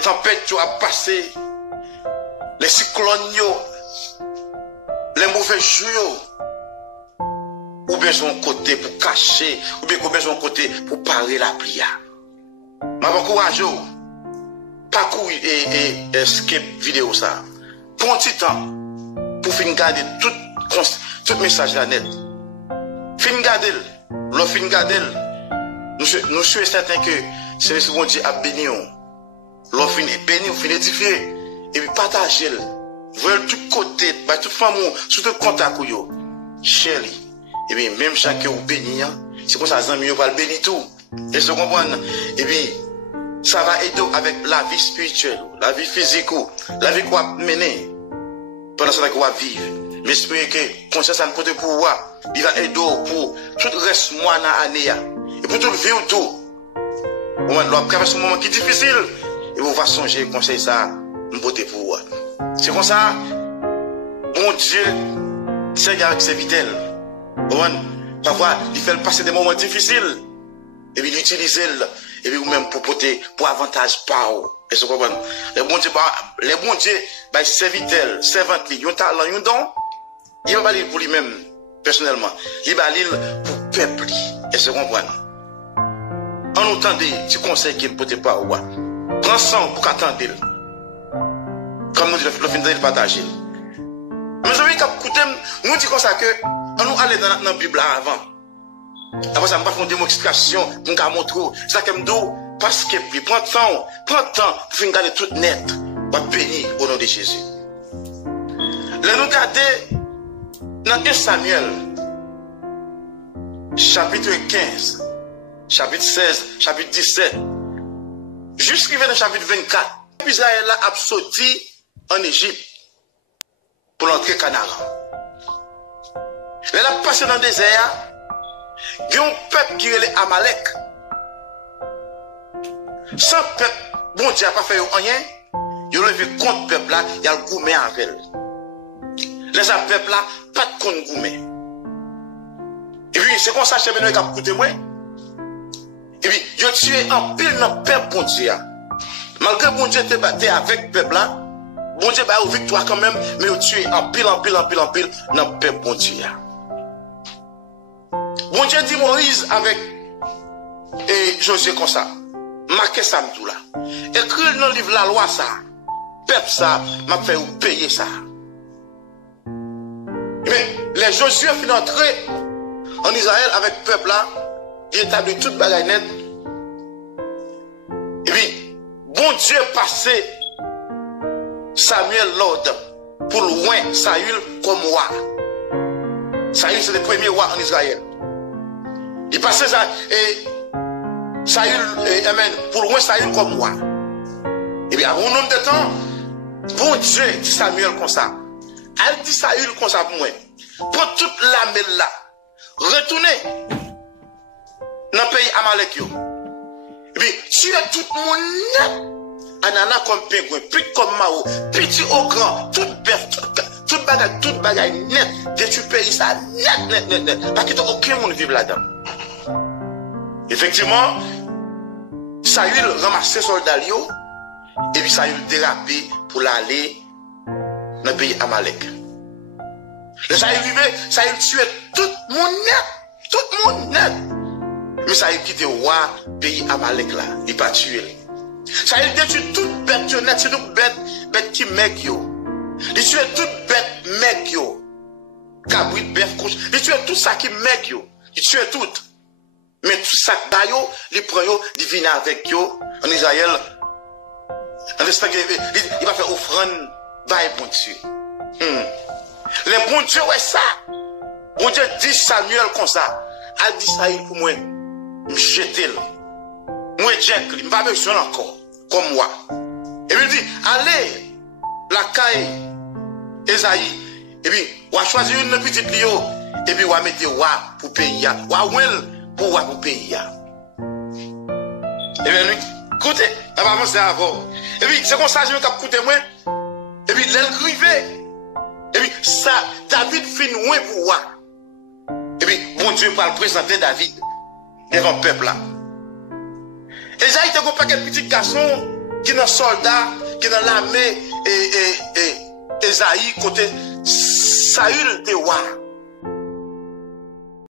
tempêtes qui ont passé, les cyclones, les mauvais jours, ou besoin de côté pour cacher, ou bien besoin de côté pour parler la prière. Je vous encourage, parcours et escape vidéo ça. Prends un petit temps pour finir garder tout message là net. Fin garder, l'on fin garder, nous sommes certains que c'est le second Dieu a béni. L'on fin béni, on fin édifier, et puis partager. Voyez tout côté, tout femme, sur tout contact, chérie. Et bien, même chacun vous bénit, c'est comme ça, les amis va le bénir tout. Et se comprendre. Et puis, ça va aider avec la vie spirituelle, la vie physique, la vie qu'on va mener pendant ce temps qu'on va vivre. Mais j'espère que conscience ça me côté pour voir, il va aider pour tout le reste mois dans l'année et pour tout vivre tout. Au moment où vous ce moment qui est difficile, et vous va songer conseil ça, me côté pour voir. C'est comme ça, bon Dieu, c'est avec ses vitelles. Parfois, il fait passer des moments difficiles, et puis l'utiliser, et puis vous-même pour porter, pour avantage par eux. Et ce comprendre. Les bons dieux, serviteurs, servantes, ils ont talent, ils ont don. Il va pas lire pour lui-même, personnellement. Il va lire pour le peuple. Et ce comprendre. En entendant, tu conseilles qu'il ne peut pas ou prends sang pour qu'attendre. Comme nous disons, le fin de partager. Mais je veux écouter, nous disons comme ça que, on nous allait dans la Bible avant. Après ça, je ne vais pas faire une démonstration pour nous montrer. C'est ça que je me dis, parce que prends le temps pour finir garder tout net, pour bénir au nom de Jésus. Là, nous regardons dans 1 Samuel, chapitre 15, chapitre 16, chapitre 17, jusqu'à le chapitre 24. Israël a sorti en Égypte pour l'entrée Canaan. Elle a passé dans le désert. Il y a un peuple qui est les Amalek. Sans peuple, bon Dieu n'a pas fait rien. Il a levé contre le peuple là, il a le gourmet avec elle. Les peuple là, pas de contre gourmet. Et puis, c'est comme ça que je vais vous écouter moi. Et puis, il a tué en pile dans le peuple bon Dieu. Malgré bon Dieu te battu avec le peuple là, bon Dieu a eu victoire quand même, mais il a tué en pile dans le peuple bon Dieu. Bon Dieu dit Moïse avec Josué comme ça. Marquez ça tout là. Écris dans le livre la loi ça. Peuple ça m'a fait vous payer ça. Mais les Josué fin entrer en Israël avec le peuple là, il établit toute bagaille nette. Et puis, bon Dieu passé Samuel l'ordre pour loin Saül comme roi. Saül c'est le premier roi en Israël. Il passait ça et Saül, pour loin Saül comme moi. Et bien, avant un nombre de temps, bon Dieu dit Samuel comme ça. Elle dit Saül comme ça pour moi. Prends toute l'armée là. Retournez dans le pays Amalek. Et puis, tuez tout le monde. Anana comme pingouin, petit comme mao, petit au grand, tout bête, toute bagaille net. Détruire le pays ça net. Parce qu'il n'y a aucun monde vivre là-dedans. Effectivement, Saül ramassait soldats et puis Saül dérapé pour aller dans le pays Amalek. Le Saül vivait, Saül tuait tout le monde net. Mais Saül quittait le roi pays Amalek là, il pas tué. Saül détruit toute bête net, c'est toute bête qui mec yo. Il tuait toute bête mec yo. Cabrit, bœuf, couche, il tuait tout ça qui mec yo. Il tuait tout. Mais tout ça, il prend, il vient avec yo en Israël. En instant il va faire offrande, va bon Dieu. Les bons dieux, ouais, ça. Bon Dieu dit Samuel comme ça. Elle dit ça pour moi. Je jette le. Moi, Jack, il m'a pas besoin encore. Comme moi. Et puis il dit, allez, la caille, Esaïe. Et puis, on va choisir une petite lio. Et puis, on va mettre wa pour payer. On va pour payer. Et bien, lui, écoutez, on va avancer avant. Et puis, c'est comme ça, je vais écouter moi. Et puis, l'elle et puis, ça, David fait loin pour voir. Et puis, bon Dieu va le présenter David devant le peuple là. Esaïe était un paquet de petits garçons qui dans soldat, qui dans l'armée, Esaïe, côté Saül te roi.